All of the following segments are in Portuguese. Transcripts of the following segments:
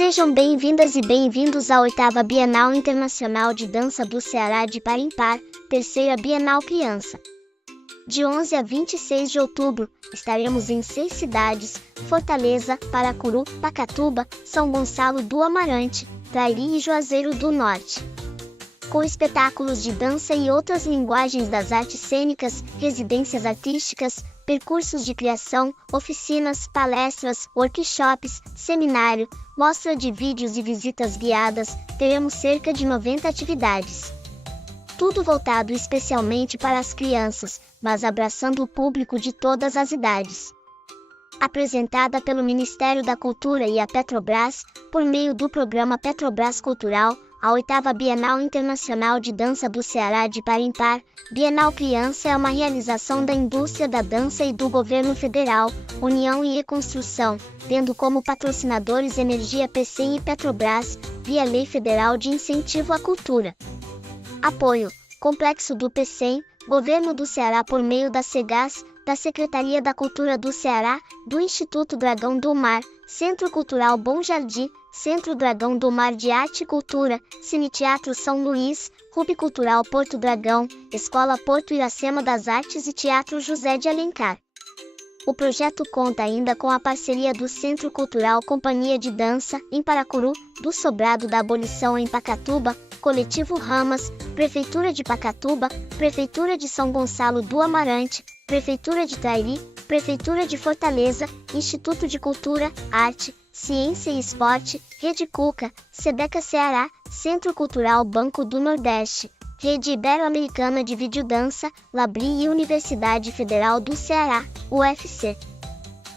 Sejam bem-vindas e bem-vindos à 8ª Bienal Internacional de Dança do Ceará de Par em Par, terceira Bienal Criança. De 11 a 26 de outubro, estaremos em 6 cidades: Fortaleza, Paracuru, Pacatuba, São Gonçalo do Amarante, Trairi e Juazeiro do Norte. Com espetáculos de dança e outras linguagens das artes cênicas, residências artísticas, percursos de criação, oficinas, palestras, workshops, seminário, mostra de vídeos e visitas guiadas, teremos cerca de 90 atividades. Tudo voltado especialmente para as crianças, mas abraçando o público de todas as idades. Apresentada pelo Ministério da Cultura e a Petrobras, por meio do programa Petrobras Cultural, a 8ª Bienal Internacional de Dança do Ceará de Par em Par, Bienal Criança é uma realização da indústria da dança e do Governo Federal, União e Reconstrução, tendo como patrocinadores Energia PCM e Petrobras, via Lei Federal de Incentivo à Cultura. Apoio: Complexo do PCM, Governo do Ceará por meio da SEGAS, da Secretaria da Cultura do Ceará, do Instituto Dragão do Mar, Centro Cultural Bom Jardim, Centro Dragão do Mar de Arte e Cultura, Cine Teatro São Luís, Clube Cultural Porto Dragão, Escola Porto Iracema das Artes e Teatro José de Alencar. O projeto conta ainda com a parceria do Centro Cultural Companhia de Dança, em Paracuru, do Sobrado da Abolição em Pacatuba, Coletivo Ramas, Prefeitura de Pacatuba, Prefeitura de São Gonçalo do Amarante, Prefeitura de Trairi, Prefeitura de Fortaleza, Instituto de Cultura, Arte, Ciência e Esporte, Rede Cuca, Sebeca Ceará, Centro Cultural Banco do Nordeste, Rede Ibero-Americana de Videodança, Labri e Universidade Federal do Ceará, UFC.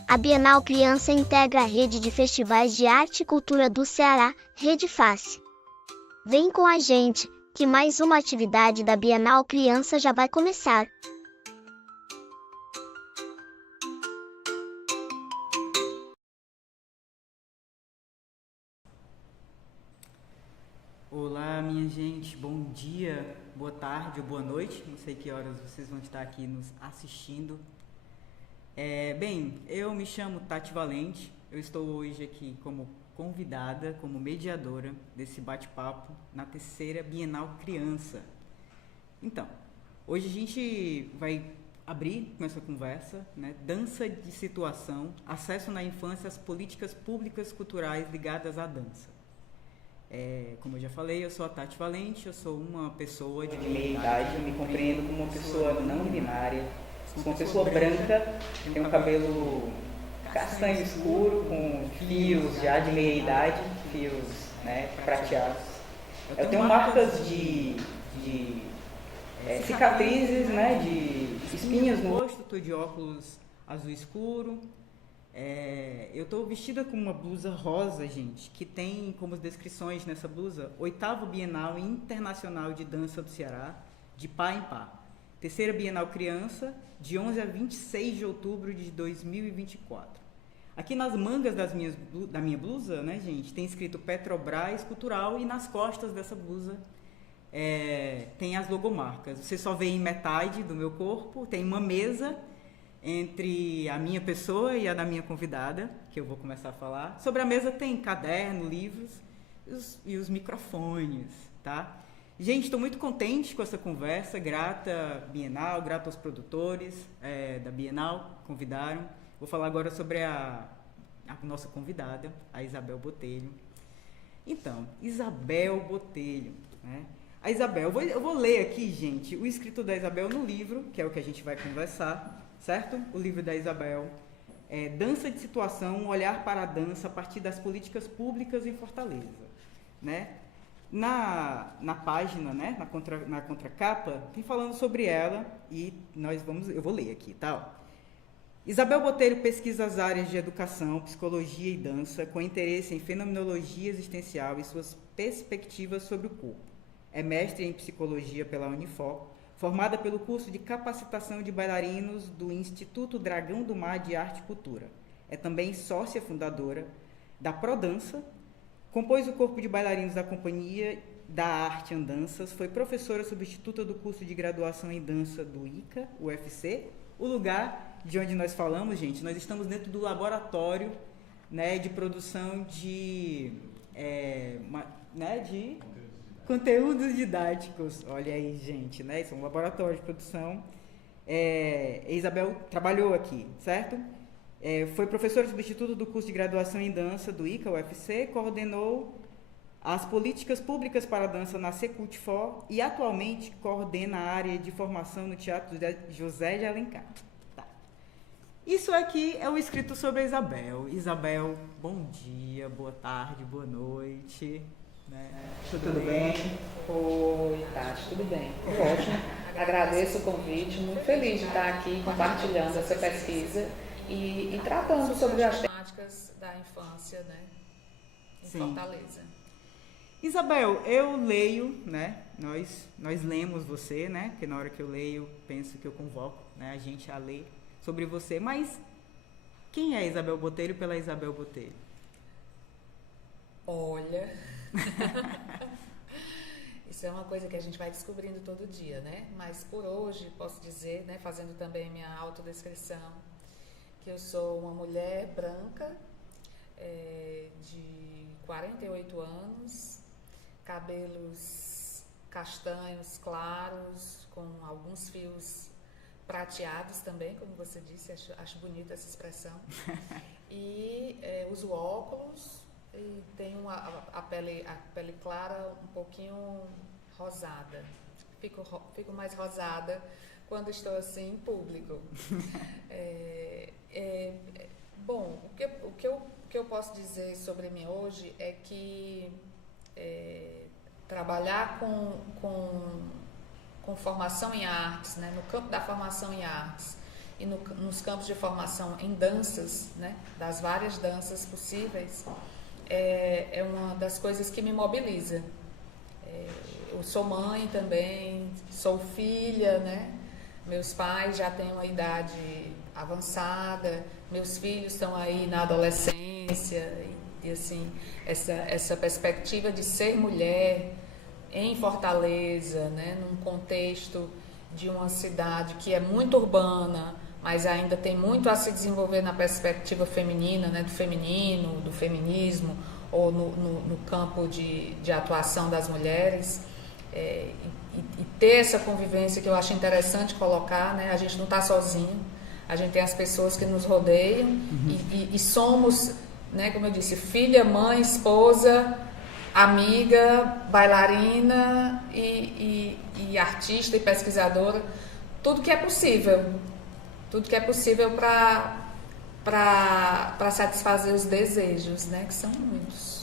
A Bienal Criança integra a rede de festivais de arte e cultura do Ceará, Rede Face. Vem com a gente, que mais uma atividade da Bienal Criança já vai começar. Olá, minha gente, bom dia, boa tarde ou boa noite, não sei que horas vocês vão estar aqui nos assistindo. Bem, eu me chamo Tati Valente, eu estou hoje aqui como convidada, como mediadora desse bate-papo na terceira Bienal Criança. Então, hoje a gente vai abrir com essa conversa, né? Dança de situação, acesso na infância às políticas públicas culturais ligadas à dança. Como eu já falei, eu sou a Tati Valente, eu sou uma pessoa de meia idade, eu me compreendo como uma pessoa não binária, sou uma pessoa branca, tenho um cabelo castanho escuro, com fios já de meia idade, fios, né, prateados. Eu tenho marcas de cicatrizes, né, de espinhas no rosto, estou de óculos azul escuro. Eu estou vestida com uma blusa rosa, gente, que tem como descrições nessa blusa 8ª Bienal Internacional de Dança do Ceará, de Par em Par. Terceira Bienal Criança, de 11 a 26 de outubro de 2024. Aqui nas mangas da minha blusa, né, gente, tem escrito Petrobras Cultural e nas costas dessa blusa tem as logomarcas. Você só vê em metade do meu corpo, tem uma mesa entre a minha pessoa e a da minha convidada, que eu vou começar a falar. Sobre a mesa tem caderno, livros e os microfones, tá? Gente, estou muito contente com essa conversa, grata Bienal, grata aos produtores da Bienal, convidaram. Vou falar agora sobre a nossa convidada, a Isabel Botelho. Então, Isabel Botelho, né? A Isabel, eu vou ler aqui, gente, o escrito da Isabel no livro, que é o que a gente vai conversar, certo? O livro da Isabel é Dança de Situação, um olhar para a dança a partir das políticas públicas em Fortaleza, né? Na página, né, na contracapa, tem falando sobre ela e eu vou ler aqui, tá? Isabel Botelho pesquisa as áreas de educação, psicologia e dança com interesse em fenomenologia existencial e suas perspectivas sobre o corpo. É mestre em psicologia pela Unifor, formada pelo curso de capacitação de bailarinos do Instituto Dragão do Mar de Arte e Cultura. É também sócia fundadora da Prodança, compôs o corpo de bailarinos da Companhia da Arte Andanças, foi professora substituta do curso de graduação em dança do ICA, UFC, o lugar de onde nós falamos, gente. Nós estamos dentro do laboratório, né, de produção de né, de conteúdos didáticos. Olha aí, gente, né? Isso é um laboratório de produção. Isabel trabalhou aqui, certo? Foi professora substituta do curso de graduação em dança do ICA, UFC, coordenou as políticas públicas para a dança na Secultfor e atualmente coordena a área de formação no Teatro José de Alencar. Tá. Isso aqui é o escrito sobre a Isabel. Isabel, bom dia, boa tarde, boa noite. Né? Tudo bem? Oi, Tati, tudo bem? Tudo ótimo. Agradeço o convite, muito feliz de estar aqui compartilhando essa pesquisa e tratando sobre as temáticas da infância, né, em Fortaleza. Isabel, eu leio, né? Nós lemos você, né? Porque na hora que eu leio, penso que eu convoco, né, a gente a ler sobre você. Mas quem é Isabel Botelho pela Isabel Botelho? Olha, isso é uma coisa que a gente vai descobrindo todo dia, né? Mas por hoje posso dizer, né, fazendo também minha autodescrição, que eu sou uma mulher branca, de 48 anos, cabelos castanhos claros, com alguns fios prateados também, como você disse, acho bonita essa expressão. E uso óculos e tenho a pele clara um pouquinho rosada. Fico mais rosada quando estou assim em público. Bom, o que eu posso dizer sobre mim hoje é que trabalhar com formação em artes, né, no campo da formação em artes e nos campos de formação em danças, né, das várias danças possíveis, é uma das coisas que me mobiliza. Eu sou mãe também, sou filha, né? Meus pais já têm uma idade avançada, meus filhos estão aí na adolescência e assim, essa perspectiva de ser mulher em Fortaleza, né? Num contexto de uma cidade que é muito urbana, mas ainda tem muito a se desenvolver na perspectiva feminina, né? Do feminino, do feminismo, ou no campo de atuação das mulheres. E ter essa convivência que eu acho interessante colocar, né? A gente não está sozinho, a gente tem as pessoas que nos rodeiam. E somos, né, como eu disse, filha, mãe, esposa, amiga, bailarina e artista e pesquisadora, tudo que é possível para satisfazer os desejos, né, que são muitos.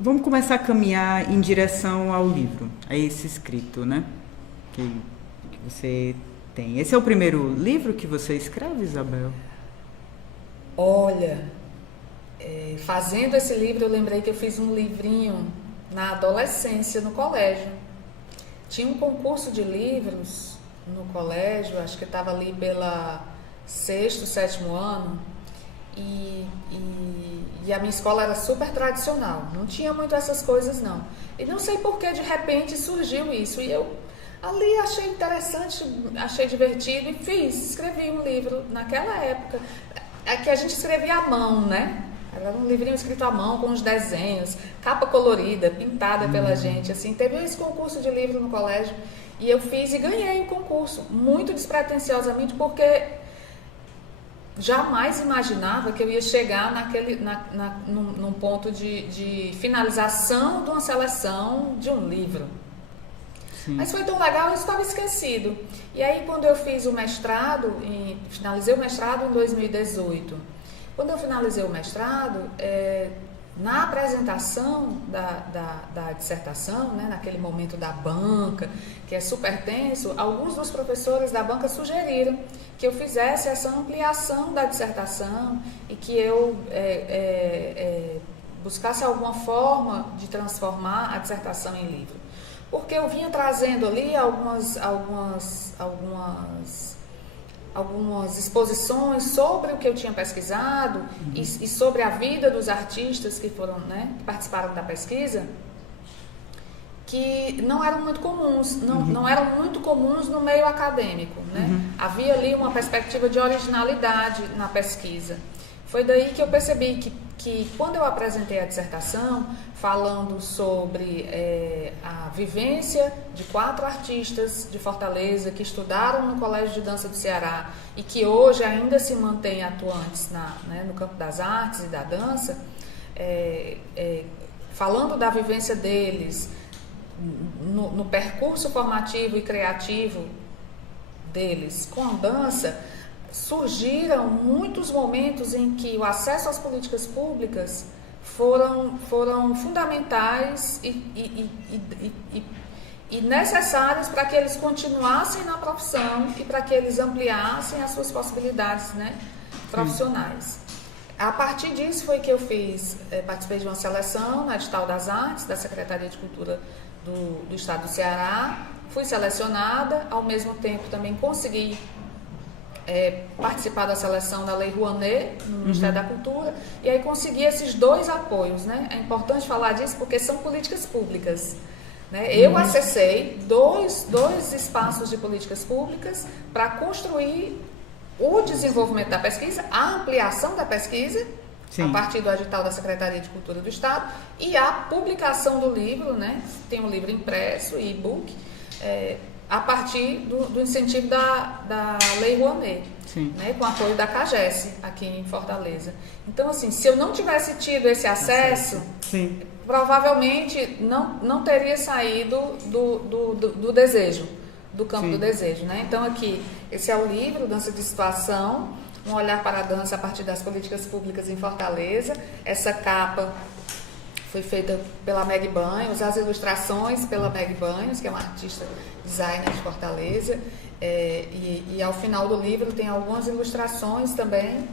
Vamos começar a caminhar em direção ao livro, a esse escrito, né, que você tem. Esse é o primeiro livro que você escreve, Isabel? Olha, fazendo esse livro eu lembrei que eu fiz um livrinho na adolescência, no colégio. Tinha um concurso de livros no colégio, acho que estava ali pela 6º, 7º ano, e a minha escola era super tradicional, não tinha muito essas coisas não. E não sei por que de repente surgiu isso, e eu ali achei interessante, achei divertido e escrevi um livro naquela época, que a gente escrevia à mão, né? Era um livrinho escrito à mão, com os desenhos, capa colorida, pintada pela gente, assim. Teve esse concurso de livro no colégio e eu fiz e ganhei o concurso, muito despretensiosamente, porque jamais imaginava que eu ia chegar num ponto de finalização de uma seleção de um livro. Sim. Mas foi tão legal, isso estava esquecido. E aí, quando eu fiz o mestrado, finalizei o mestrado em 2018. Quando eu finalizei o mestrado, na apresentação da dissertação, né, naquele momento da banca, que é super tenso, alguns dos professores da banca sugeriram que eu fizesse essa ampliação da dissertação e que eu buscasse alguma forma de transformar a dissertação em livro. Porque eu vinha trazendo ali algumas exposições sobre o que eu tinha pesquisado e sobre a vida dos artistas que foram, né, que participaram da pesquisa. que não eram muito comuns, não eram muito comuns no meio acadêmico, né? Havia ali uma perspectiva de originalidade na pesquisa. Foi daí que eu percebi que quando eu apresentei a dissertação, falando sobre a vivência de 4 artistas de Fortaleza que estudaram no Colégio de Dança do Ceará e que hoje ainda se mantêm atuantes no campo das artes e da dança, falando da vivência deles, no percurso formativo e criativo deles com a dança, surgiram muitos momentos em que o acesso às políticas públicas foram fundamentais e necessários para que eles continuassem na profissão e para que eles ampliassem as suas possibilidades, né, profissionais. A partir disso foi que eu participei de uma seleção na Edital das Artes, da Secretaria de Cultura do Estado do Ceará. Fui selecionada, ao mesmo tempo também consegui participar da seleção da Lei Rouanet, no Ministério da Cultura, e aí consegui esses 2 apoios, né? É importante falar disso porque são políticas públicas, né? Eu acessei dois espaços de políticas públicas para construir o desenvolvimento da pesquisa, a ampliação da pesquisa, a partir do edital da Secretaria de Cultura do Estado, e a publicação do livro, né? Tem um livro impresso, e-book, a partir do incentivo da Lei Rouanet, né, com apoio da CAGES, aqui em Fortaleza. Então, assim, se eu não tivesse tido esse acesso, provavelmente não teria saído do desejo, do campo do desejo, né? Então, aqui, esse é o livro, Dança de Situação, um olhar para a dança a partir das políticas públicas em Fortaleza. Essa capa foi feita pela Meg Banhos, as ilustrações pela Meg Banhos, que é uma artista designer de Fortaleza, e ao final do livro tem algumas ilustrações também,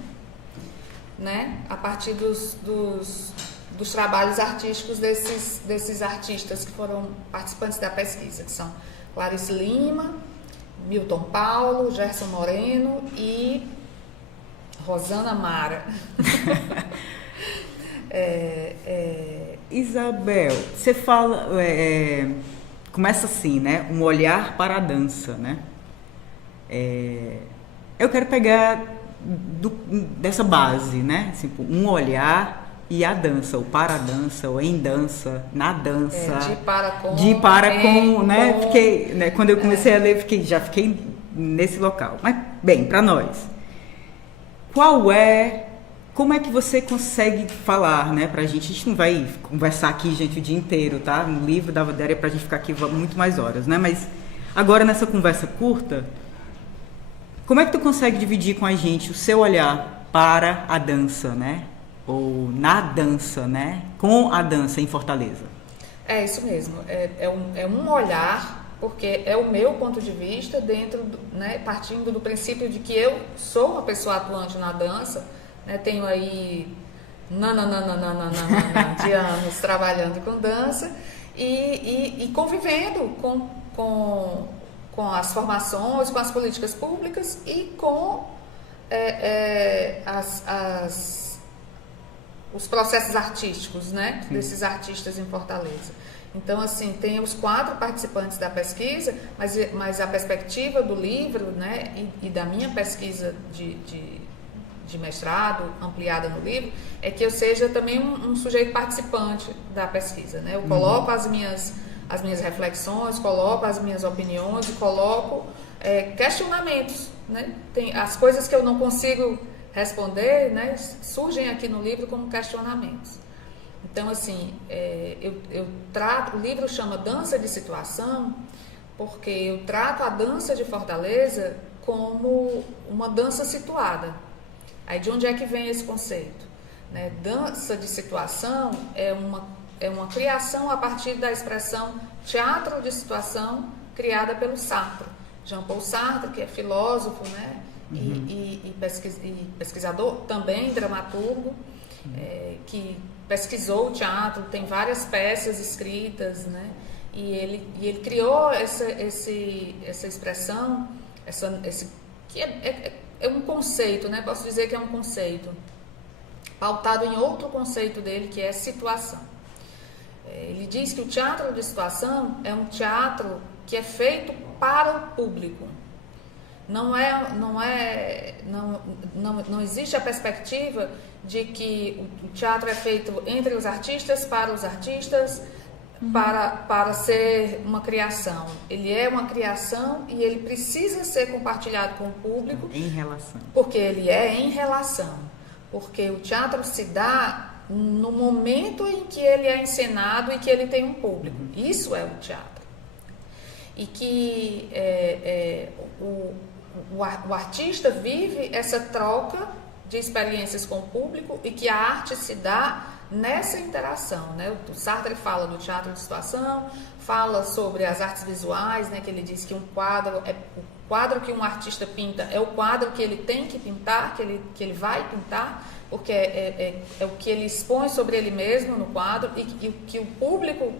né, a partir dos trabalhos artísticos desses artistas que foram participantes da pesquisa, que são Clarice Lima, Milton Paulo, Gerson Moreno e Rosana Mara. Isabel, você fala, começa assim, né? Um olhar para a dança, né? Eu quero pegar dessa base, né? Assim, um olhar e a dança, o para a dança, o em dança, na dança. De para com, né? Com. Fiquei, né? Quando eu comecei a ler, já fiquei nesse local. Mas, bem, para nós, como é que você consegue falar, né, pra gente? A gente não vai conversar aqui, gente, o dia inteiro, tá? No livro daria pra gente ficar aqui muito mais horas, né? Mas agora, nessa conversa curta, como é que tu consegue dividir com a gente o seu olhar para a dança, né? Ou na dança, né? Com a dança em Fortaleza. É isso mesmo. É um olhar, porque é o meu ponto de vista, né, partindo do princípio de que eu sou uma pessoa atuante na dança, né, tenho aí de anos trabalhando com dança e convivendo com as formações, com as políticas públicas e com os processos artísticos, né, desses artistas em Fortaleza. Então, assim, tem os 4 participantes da pesquisa, mas a perspectiva do livro, né, e da minha pesquisa de mestrado, ampliada no livro, é que eu seja também um sujeito participante da pesquisa, né? Eu coloco as minhas reflexões, coloco as minhas opiniões e coloco questionamentos, né? Tem as coisas que eu não consigo responder, né, surgem aqui no livro como questionamentos. Então, assim, o livro chama Dança de Situação, porque eu trato a dança de Fortaleza como uma dança situada. Aí, de onde é que vem esse conceito? Né? Dança de situação é uma criação a partir da expressão teatro de situação, criada pelo Sartre. Jean-Paul Sartre, que é filósofo, né? E pesquisador, também dramaturgo, que pesquisou o teatro, tem várias peças escritas, né? E ele criou essa expressão, que é um conceito, né? Posso dizer que é um conceito pautado em outro conceito dele, que é situação. Ele diz que o teatro de situação é um teatro que é feito para o público. Não existe a perspectiva de que o teatro é feito entre os artistas, para os artistas, para ser uma criação. Ele é uma criação e ele precisa ser compartilhado com o público. Em relação. Porque ele é em relação. Porque o teatro se dá no momento em que ele é encenado e que ele tem um público. Isso é o teatro. E que o artista vive essa troca de experiências com o público e que a arte se dá nessa interação, né? O Sartre fala do teatro de situação, fala sobre as artes visuais, né? Que ele diz que o quadro que um artista pinta é o quadro que ele tem que pintar, que ele vai pintar, porque é o que ele expõe sobre ele mesmo no quadro e que o público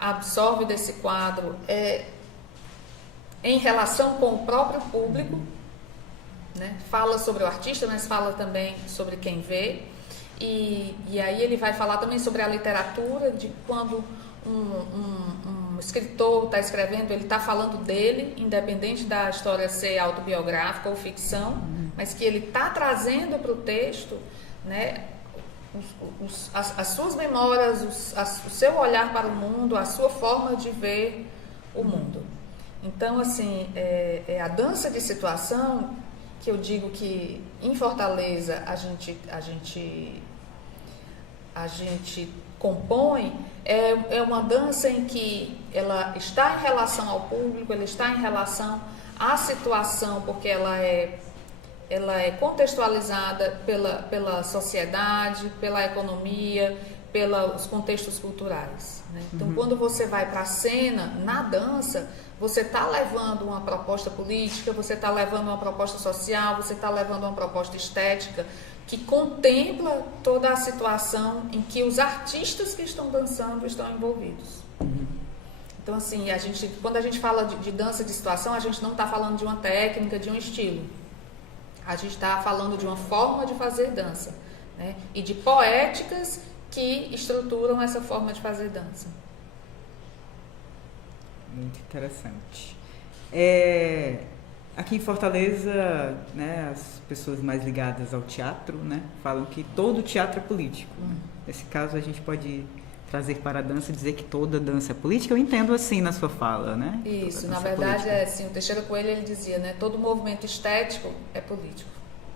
absorve desse quadro em relação com o próprio público, né? Fala sobre o artista, mas fala também sobre quem vê. E aí ele vai falar também sobre a literatura, de quando um escritor está escrevendo, ele está falando dele, independente da história ser autobiográfica ou ficção, mas que ele está trazendo para o texto, né, as suas memórias, o seu olhar para o mundo, a sua forma de ver o mundo. Então, assim, a dança de situação, que eu digo que em Fortaleza a gente compõe, é uma dança em que ela está em relação ao público, ela está em relação à situação, porque ela é contextualizada pela sociedade, pela economia, pelos contextos culturais, né? Então, quando você vai para a cena, na dança, você está levando uma proposta política, você está levando uma proposta social, você está levando uma proposta estética que contempla toda a situação em que os artistas que estão dançando estão envolvidos. Então, assim, quando a gente fala de dança de situação, a gente não está falando de uma técnica, de um estilo. A gente está falando de uma forma de fazer dança, né? E de poéticas que estruturam essa forma de fazer dança. Muito interessante. Aqui em Fortaleza, né, as pessoas mais ligadas ao teatro, né, falam que todo teatro é político. Né? Nesse caso, a gente pode trazer para a dança e dizer que toda dança é política. Eu entendo assim na sua fala, né? Isso, na verdade é assim, o Teixeira Coelho ele dizia, né, todo movimento estético é político.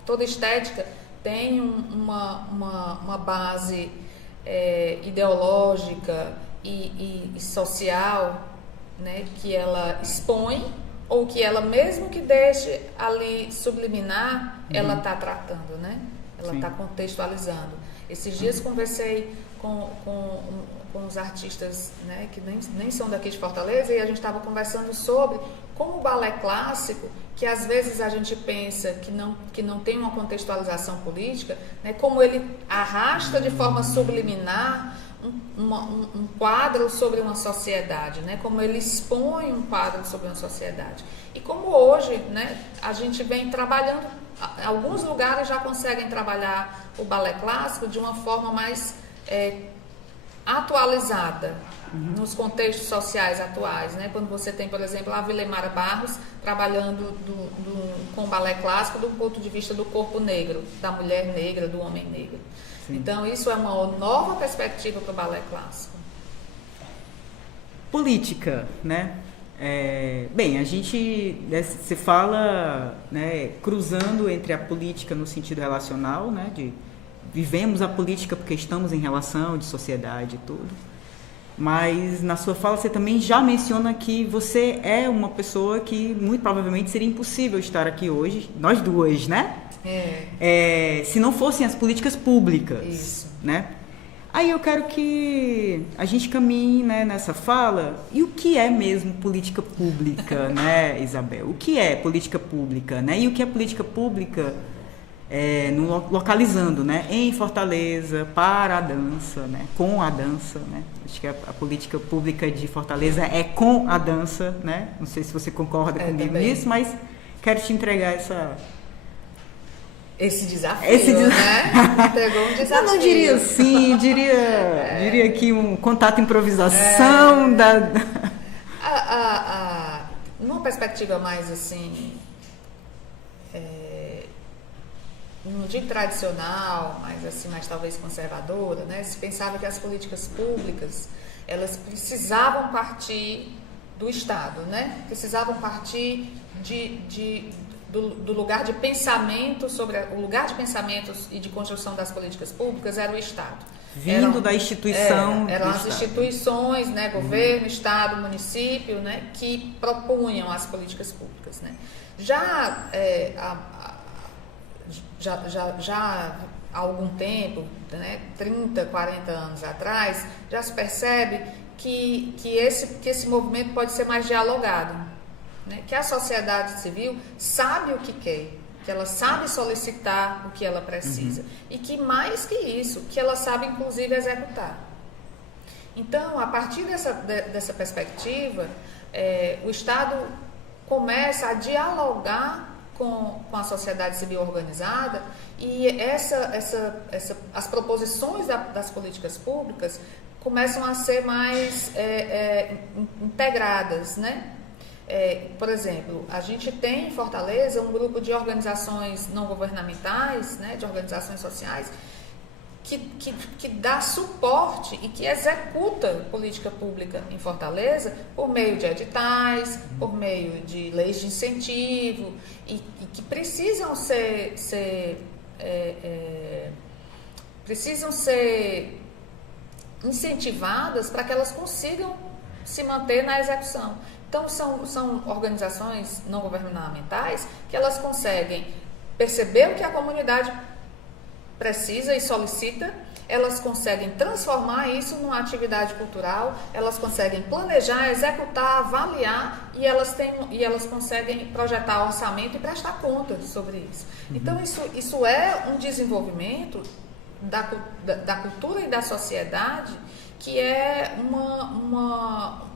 Toda estética tem uma base ideológica e social, né, que ela expõe, ou que ela, mesmo que deixe ali subliminar, ela está tratando, né? Ela está contextualizando. Esses dias conversei com os artistas, né, que nem são daqui de Fortaleza, e a gente estava conversando sobre como o balé clássico, que às vezes a gente pensa que não tem uma contextualização política, né, como ele arrasta de forma subliminar um quadro sobre uma sociedade, né? Como ele expõe um quadro sobre uma sociedade. E como hoje, né, a gente vem trabalhando, alguns lugares já conseguem trabalhar o balé clássico de uma forma mais atualizada, nos contextos sociais atuais, né? Quando você tem, por exemplo, a Vilemara Barros trabalhando com o balé clássico do ponto de vista do corpo negro, da mulher negra, do homem negro. Sim. Então, isso é uma nova perspectiva para o balé clássico. Política, né? Bem, a gente se fala, né, cruzando entre a política no sentido relacional, né, de vivemos a política porque estamos em relação de sociedade e tudo, mas na sua fala você também já menciona que você é uma pessoa que muito provavelmente seria impossível estar aqui hoje, nós duas, né? Se não fossem as políticas públicas. Isso. Né? Aí eu quero que a gente caminhe, né, nessa fala. E o que é mesmo política pública, né, Isabel? O que é política pública, né? E o que é política pública localizando, né, em Fortaleza, para a dança, né, com a dança, né? Acho que a política pública de Fortaleza é com a dança, né? Não sei se você concorda comigo nisso, mas quero te entregar esse desafio, né? Entregou um desafio. Eu não diria assim, diria que um contato improvisação numa perspectiva mais assim, não digo tradicional, mas assim, mais talvez conservadora, né? Se pensava que as políticas públicas, elas precisavam partir do Estado, né? Precisavam partir do lugar de pensamento o lugar de pensamento e de construção das políticas públicas era o Estado. Vindo da instituição. Eram as instituições, né? Governo, Estado, município, né? Que propunham as políticas públicas, né? Já há algum tempo, né, 30, 40 anos atrás, já se percebe que esse movimento pode ser mais dialogado, né? Que a sociedade civil sabe o que quer, que ela sabe solicitar o que ela precisa e que mais que isso, que ela sabe inclusive executar. Então, a partir dessa perspectiva, o Estado começa a dialogar com a sociedade civil organizada e as proposições das políticas públicas começam a ser mais integradas, né? Por exemplo, a gente tem em Fortaleza um grupo de organizações não governamentais, né, de organizações sociais, que dá suporte e que executa política pública em Fortaleza por meio de editais, por meio de leis de incentivo e que precisam ser incentivadas para que elas consigam se manter na execução. Então, são organizações não governamentais que elas conseguem perceber o que a comunidade precisa e solicita, elas conseguem transformar isso numa atividade cultural, elas conseguem planejar, executar, avaliar e elas conseguem projetar orçamento e prestar contas sobre isso. Então, isso é um desenvolvimento da cultura e da sociedade que é uma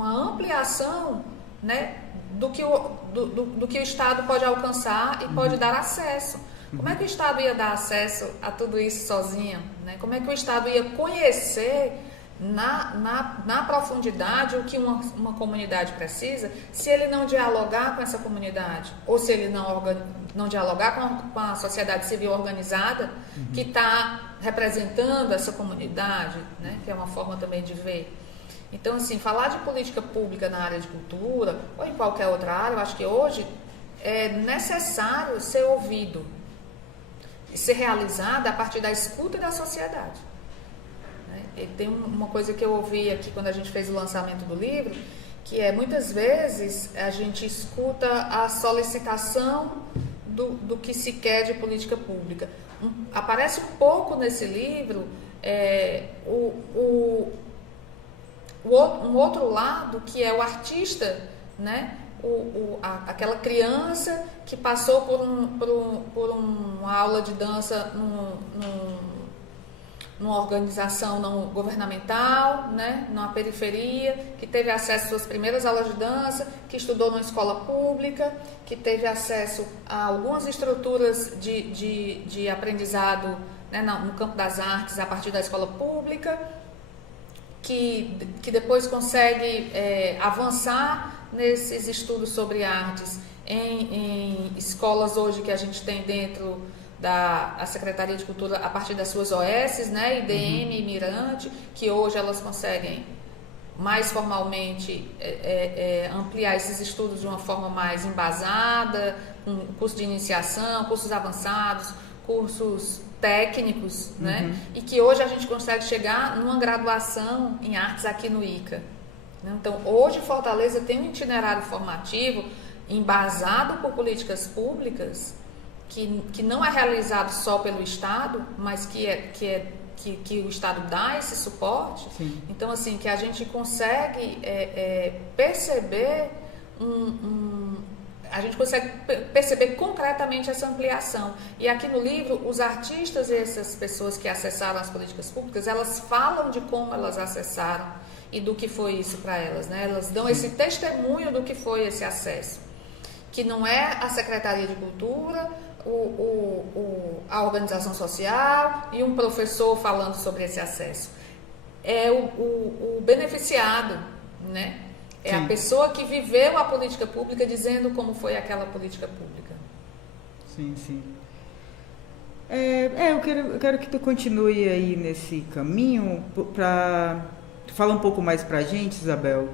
ampliação, né, do que o Estado pode alcançar e pode dar acesso. Como é que o Estado ia dar acesso a tudo isso sozinho? Né? Como é que o Estado ia conhecer na profundidade o que uma comunidade precisa se ele não dialogar com essa comunidade? Ou se ele não dialogar com a sociedade civil organizada que está representando essa comunidade, né? Que é uma forma também de ver. Então, assim, falar de política pública na área de cultura ou em qualquer outra área, eu acho que hoje é necessário ser ouvido e ser realizada a partir da escuta da sociedade. E tem uma coisa que eu ouvi aqui quando a gente fez o lançamento do livro, que é muitas vezes a gente escuta a solicitação do que se quer de política pública. Aparece um pouco nesse livro um outro lado, que é o artista, né? Aquela criança que passou por uma aula de dança numa organização não governamental, né, numa periferia, que teve acesso às suas primeiras aulas de dança, que estudou numa escola pública, que teve acesso a algumas estruturas de aprendizado, né, no campo das artes a partir da escola pública, que depois consegue avançar nesses estudos sobre artes em escolas hoje que a gente tem dentro da Secretaria de Cultura a partir das suas OS, né, IDM e Mirante, que hoje elas conseguem mais formalmente ampliar esses estudos de uma forma mais embasada, com curso de iniciação, cursos avançados, cursos técnicos, né, e que hoje a gente consegue chegar numa graduação em artes aqui no ICA. Então, hoje Fortaleza tem um itinerário formativo embasado por políticas públicas que não é realizado só pelo Estado, mas que o Estado dá esse suporte. Sim. Então, assim, que a gente consegue perceber a gente consegue perceber concretamente essa ampliação. E aqui no livro, os artistas e essas pessoas que acessaram as políticas públicas, elas falam de como elas acessaram e do que foi isso para elas, né? Elas dão esse testemunho do que foi esse acesso, que não é a Secretaria de Cultura a organização social e um professor falando sobre esse acesso. É o beneficiado, né? É Sim. a pessoa que viveu a política pública dizendo como foi aquela política pública. Sim, sim. Eu quero que tu continue aí nesse caminho para falar um pouco mais pra gente, Isabel,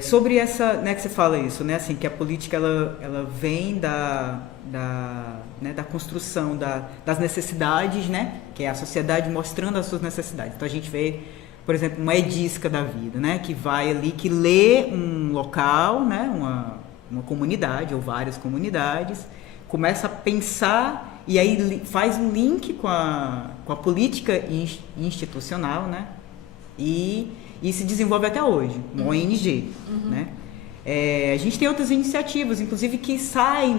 sobre essa, né, que você fala isso, né, assim, que a política ela vem né, da construção das necessidades, né, que é a sociedade mostrando as suas necessidades. Então a gente vê, por exemplo, uma edisca da vida, né, que vai ali, que lê um local, né, uma comunidade ou várias comunidades, começa a pensar e aí faz um link com a política institucional, né, e se desenvolve até hoje, uma ONG, né. A gente tem outras iniciativas, inclusive, que saem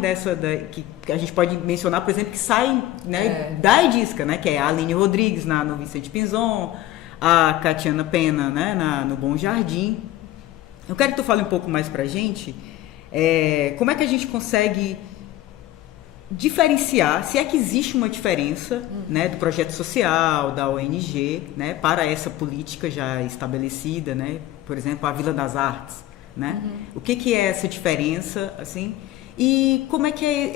que a gente pode mencionar, por exemplo, que saem, né, da edisca, né, que é a Aline Rodrigues no Vicente Pinzon, a Catiana Pena, né, no Bom Jardim. Eu quero que tu fale um pouco mais pra gente como é que a gente consegue diferenciar, se é que existe uma diferença, né, do projeto social, da ONG, né, para essa política já estabelecida, né, por exemplo, a Vila das Artes, né? O que é essa diferença, assim, e como é que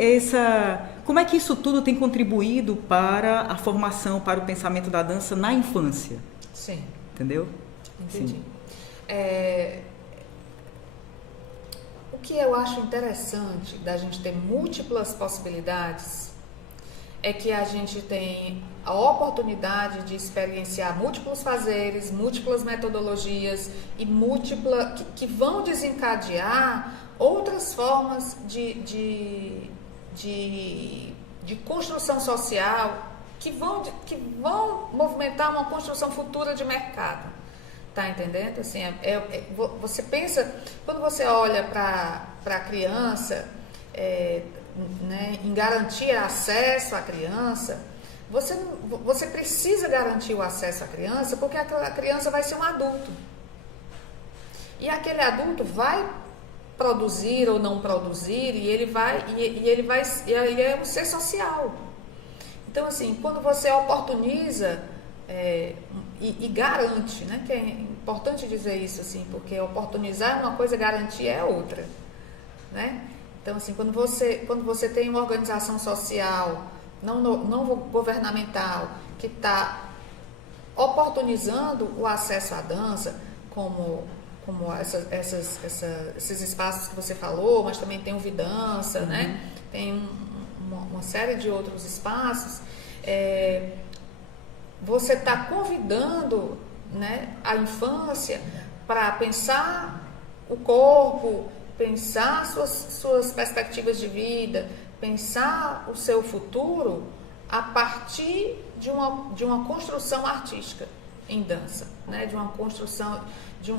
como é que isso tudo tem contribuído para a formação, para o pensamento da dança na infância? Sim. Entendeu? Entendi. Sim. O que eu acho interessante da gente ter múltiplas possibilidades é que a gente tem a oportunidade de experienciar múltiplos fazeres, múltiplas metodologias e que vão desencadear outras formas de construção social que vão movimentar uma construção futura de mercado. Tá entendendo? Assim, você pensa, quando você olha para a criança, né, em garantir acesso à criança, você precisa garantir o acesso à criança, porque aquela criança vai ser um adulto. E aquele adulto vai produzir ou não produzir, e ele é um ser social. Então, assim, quando você oportuniza e garante, né, que é importante dizer isso, assim, porque oportunizar é uma coisa, garantir é outra, né? Então, assim, quando você tem uma organização social não governamental que está oportunizando o acesso à dança, como esses espaços que você falou, mas também tem o Vidança, né? Tem uma série de outros espaços. Você está convidando, né, a infância para pensar o corpo, pensar suas perspectivas de vida, pensar o seu futuro a partir de uma construção artística em dança, né, de uma construção, de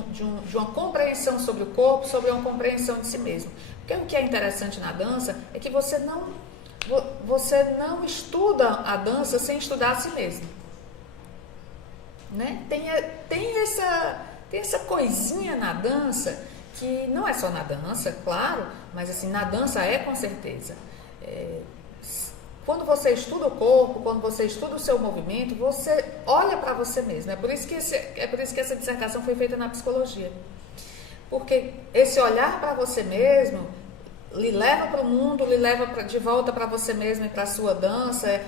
uma compreensão sobre o corpo, sobre uma compreensão de si mesmo. Porque o que é interessante na dança é que você não estuda a dança sem estudar a si mesmo. Né? Tem essa coisinha na dança, que não é só na dança, claro, mas assim, na dança com certeza. Quando você estuda o corpo, quando você estuda o seu movimento, você olha para você mesmo. É por isso que essa dissertação foi feita na psicologia. Porque esse olhar para você mesmo lhe leva para o mundo, lhe leva de volta para você mesmo e para a sua dança,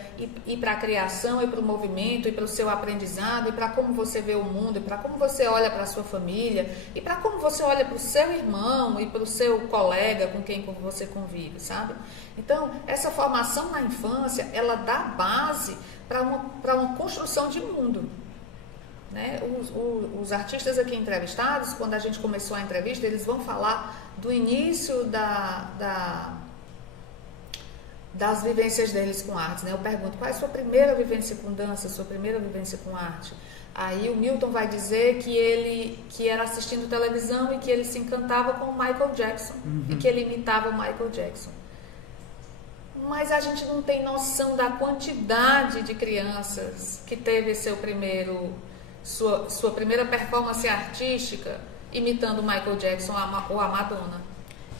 e para a criação, e para o movimento, e para o seu aprendizado, e para como você vê o mundo, e para como você olha para a sua família, e para como você olha para o seu irmão e para o seu colega com quem você convive, sabe? Então, essa formação na infância, ela dá base para uma construção de mundo. Né? Os artistas aqui entrevistados, quando a gente começou a entrevista, eles vão falar do início das vivências deles com artes, né? Eu pergunto, qual é a sua primeira vivência com dança, sua primeira vivência com arte? Aí o Milton vai dizer que era assistindo televisão e que ele se encantava com o Michael Jackson, e que ele imitava o Michael Jackson. Mas a gente não tem noção da quantidade de crianças que teve sua primeira performance artística imitando o Michael Jackson ou a Madonna.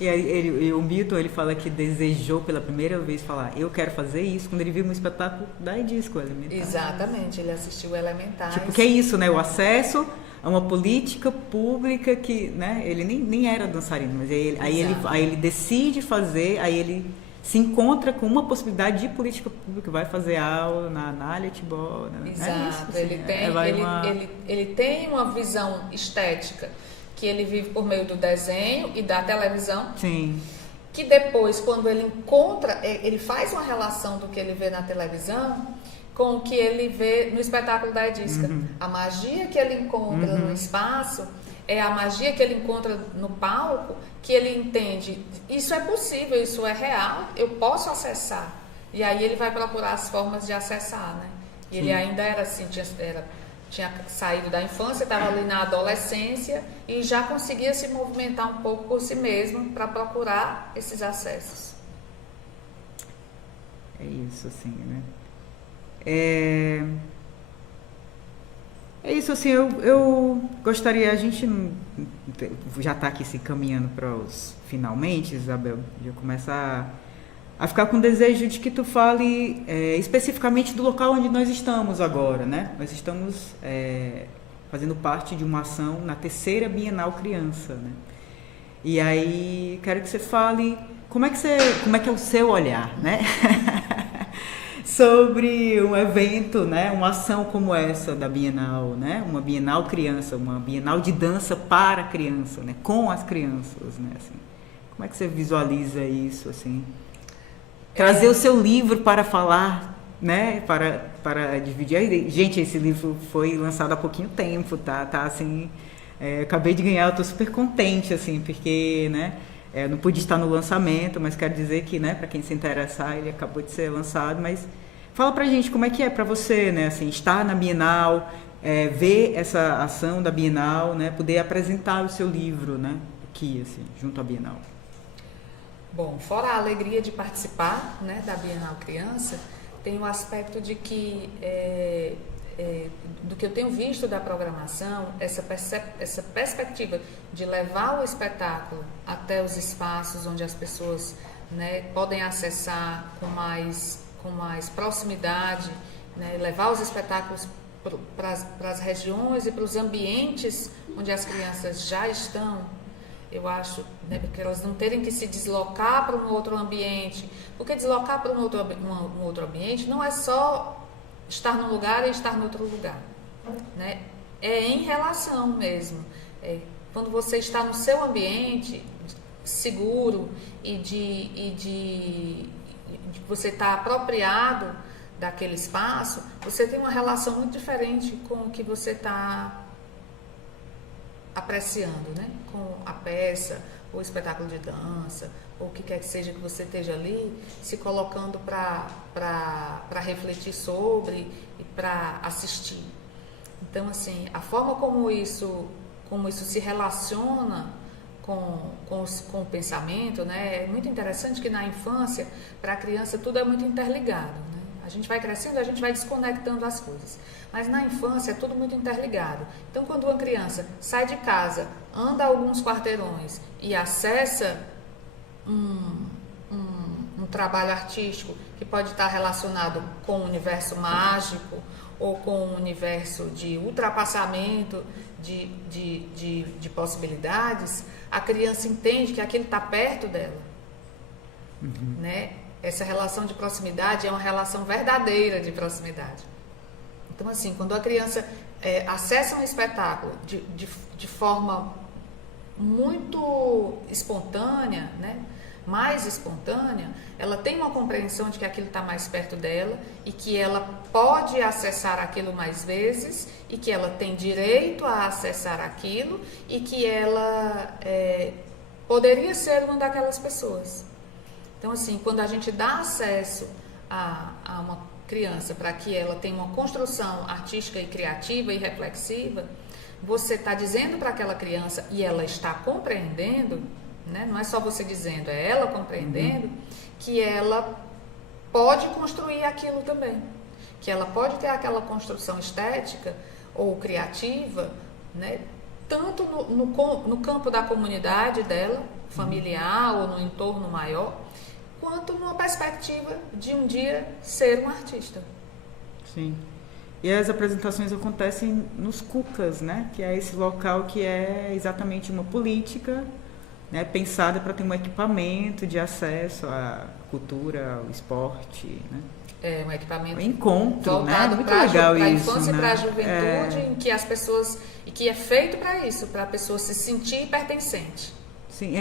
E aí, o Milton, ele fala que desejou pela primeira vez falar, eu quero fazer isso, quando ele viu um espetáculo da Edisco Elementares. Exatamente, ele assistiu Elementares. Tipo, que é isso, né? O acesso a uma política pública que, né? Ele nem era dançarino, mas aí ele decide fazer, aí ele se encontra com uma possibilidade de política pública, vai fazer aula na Alha-Tibó. Né? Exato, é isso, assim, ele tem uma visão estética que ele vive por meio do desenho e da televisão. Sim. Que depois, quando ele encontra, ele faz uma relação do que ele vê na televisão com o que ele vê no espetáculo da Edisca. A magia que ele encontra no espaço é a magia que ele encontra no palco, que ele entende, isso é possível, isso é real, eu posso acessar. E aí ele vai procurar as formas de acessar, né? E ele ainda era assim, tinha saído da infância, estava ali na adolescência e já conseguia se movimentar um pouco por si mesmo para procurar esses acessos. É isso, assim, né? É isso, assim, eu gostaria, a gente já está aqui se caminhando para os finalmente, Isabel, já começa a ficar com desejo de que tu fale especificamente do local onde nós estamos agora, né? Nós estamos fazendo parte de uma ação na 3ª Bienal Criança, né? E aí quero que você fale como é que é o seu olhar, né? Sobre um evento, né? Uma ação como essa da Bienal, né? Uma Bienal Criança, uma Bienal de dança para a criança, né? Com as crianças, né? Assim, como é que você visualiza isso, assim? Trazer o seu livro para falar, né? Para dividir. Gente, esse livro foi lançado há pouquinho tempo, tá assim, acabei de ganhar, eu tô super contente, assim, porque, né? Não pude estar no lançamento, mas quero dizer que, né? Para quem se interessar, ele acabou de ser lançado, mas fala pra gente como é que é para você, né? Assim, estar na Bienal, ver essa ação da Bienal, né? Poder apresentar o seu livro, né? Aqui, assim, junto à Bienal. Bom, fora a alegria de participar, né, da Bienal Criança, tem o aspecto de que, do que eu tenho visto da programação, essa perspectiva de levar o espetáculo até os espaços onde as pessoas, né, podem acessar com mais proximidade, né, levar os espetáculos para as regiões e para os ambientes onde as crianças já estão. Eu acho, né, porque elas não terem que se deslocar para um outro ambiente. Porque deslocar para um outro ambiente não é só estar num lugar e estar no outro lugar, né? É em relação mesmo. Quando você está no seu ambiente seguro e de você está apropriado daquele espaço, você tem uma relação muito diferente com o que você está apreciando, né? Com a peça, ou o espetáculo de dança, ou o que quer que seja que você esteja ali, se colocando para refletir sobre e para assistir. Então, assim, a forma como isso se relaciona com o pensamento, né? É muito interessante que na infância, para a criança, tudo é muito interligado, né? A gente vai crescendo, a gente vai desconectando as coisas. Mas na infância é tudo muito interligado. Então, quando uma criança sai de casa, anda alguns quarteirões e acessa um trabalho artístico que pode estar relacionado com o universo mágico ou com o universo de ultrapassamento de possibilidades, a criança entende que aquilo está perto dela, né? Essa relação de proximidade é uma relação verdadeira de proximidade. Então, assim, quando a criança acessa um espetáculo de forma muito espontânea, né? Mais espontânea, ela tem uma compreensão de que aquilo está mais perto dela e que ela pode acessar aquilo mais vezes e que ela tem direito a acessar aquilo e que ela poderia ser uma daquelas pessoas. Então, assim, quando a gente dá acesso a uma criança para que ela tenha uma construção artística e criativa e reflexiva, você está dizendo para aquela criança, e ela está compreendendo, né? Não é só você dizendo, é ela compreendendo, que ela pode construir aquilo também. Que ela pode ter aquela construção estética ou criativa, né? Tanto no campo da comunidade dela, familiar ou no entorno maior, quanto numa perspectiva de um dia ser um artista. Sim. E as apresentações acontecem nos CUCAs, né? Que é esse local que é exatamente uma política, né? Pensada para ter um equipamento de acesso à cultura, ao esporte, né? É um equipamento encontro, voltado, né? Muito pra legal pra isso, infância né? e para a juventude, em que as pessoas, e que é feito para isso, para a pessoa se sentir pertencente. Sim,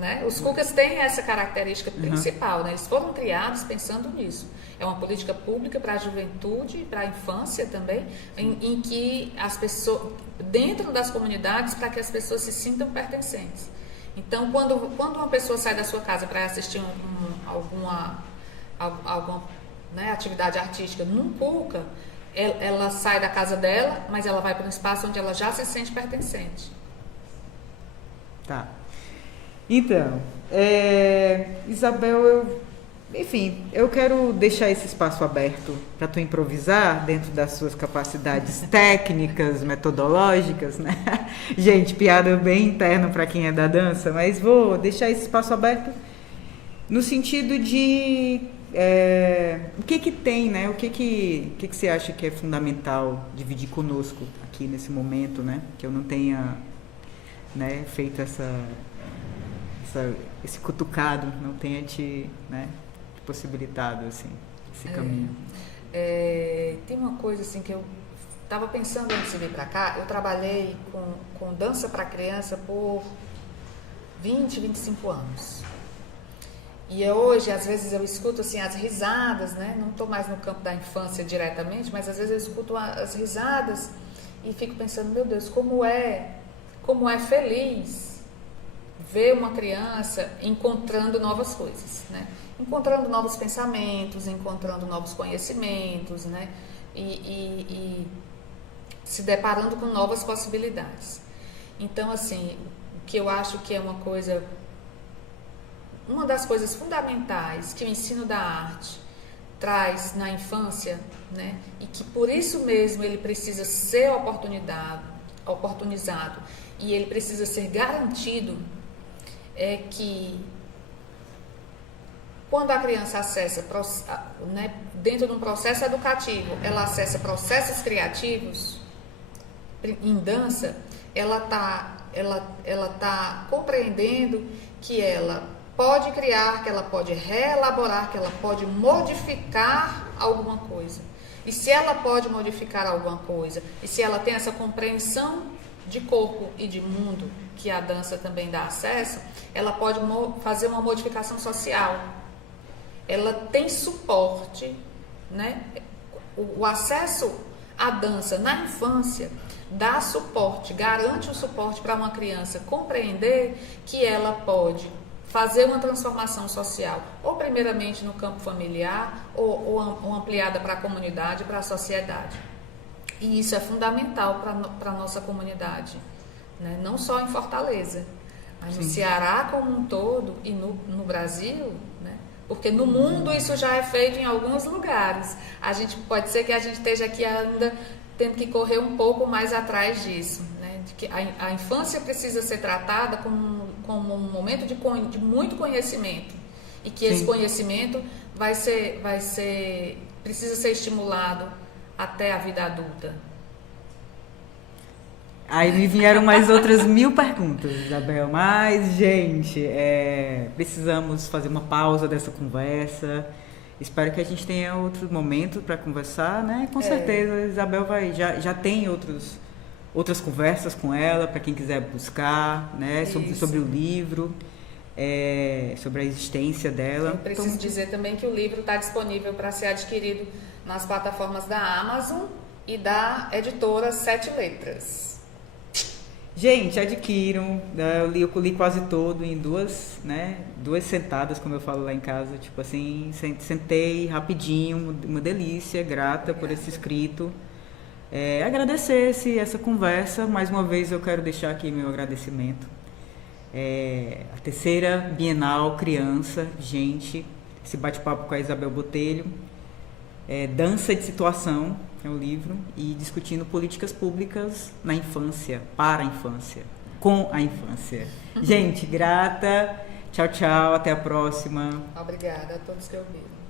Né? Os CUCAs têm essa característica principal, né? Eles foram criados pensando nisso. É uma política pública para a juventude, para a infância também, em que as pessoas, dentro das comunidades, para que as pessoas se sintam pertencentes. Então, quando uma pessoa sai da sua casa para assistir alguma né, atividade artística num CUCA, ela sai da casa dela, mas ela vai para um espaço onde ela já se sente pertencente. Tá. Então, Isabel, enfim, eu quero deixar esse espaço aberto para tu improvisar dentro das suas capacidades técnicas, metodológicas, né? Gente, piada bem interna para quem é da dança, mas vou deixar esse espaço aberto no sentido de o que tem, né? O que você acha que é fundamental dividir conosco aqui nesse momento, né? Que eu não tenha, né, feito esse cutucado, não tenha te possibilitado assim, esse caminho. Tem uma coisa assim que eu estava pensando antes de vir para cá. Eu trabalhei com dança para criança por 25 anos. E hoje, às vezes, eu escuto assim as risadas, né? Não estou mais no campo da infância diretamente, mas às vezes eu escuto as risadas e fico pensando, meu Deus, como é feliz ver uma criança encontrando novas coisas, né? Encontrando novos pensamentos, encontrando novos conhecimentos, né? E se deparando com novas possibilidades. Então, assim, o que eu acho que é uma das coisas fundamentais que o ensino da arte traz na infância, né? E que por isso mesmo ele precisa ser oportunizado e ele precisa ser garantido, é que quando a criança acessa, né, dentro de um processo educativo, ela acessa processos criativos em dança, ela tá compreendendo que ela pode criar, que ela pode reelaborar, que ela pode modificar alguma coisa. E se ela pode modificar alguma coisa, e se ela tem essa compreensão de corpo e de mundo que a dança também dá acesso, ela pode fazer uma modificação social. Ela tem suporte, né? O acesso à dança na infância dá suporte, garante o suporte para uma criança compreender que ela pode fazer uma transformação social, ou primeiramente no campo familiar, ou ampliada para a comunidade, para a sociedade. E isso é fundamental para a nossa comunidade, né? Não só em Fortaleza, mas no Ceará como um todo e no Brasil, né? Porque no mundo isso já é feito em alguns lugares. Pode ser que a gente esteja aqui ainda tendo que correr um pouco mais atrás disso, né? De que a infância precisa ser tratada como um momento de muito conhecimento, e que esse conhecimento precisa ser estimulado até a vida adulta. Aí me vieram mais outras 1000 perguntas, Isabel. Mas, gente, precisamos fazer uma pausa dessa conversa. Espero que a gente tenha outro momento para conversar, né? Com certeza, a Isabel já tem outras conversas com ela, para quem quiser buscar, né? Sobre o livro, sobre a existência dela. Eu preciso dizer também que o livro está disponível para ser adquirido nas plataformas da Amazon e da editora Sete Letras. Gente, adquiram. Eu li quase todo em duas sentadas, como eu falo lá em casa. Tipo assim, sentei rapidinho, uma delícia, grata por esse escrito. Agradecer essa conversa. Mais uma vez eu quero deixar aqui meu agradecimento. A terceira Bienal Criança, gente, esse bate-papo com a Isabel Botelho. Dança de Situação, é o livro, e discutindo políticas públicas na infância, para a infância. com a infância. Gente, grata. Tchau, tchau. Até a próxima. Obrigada a todos que ouviram.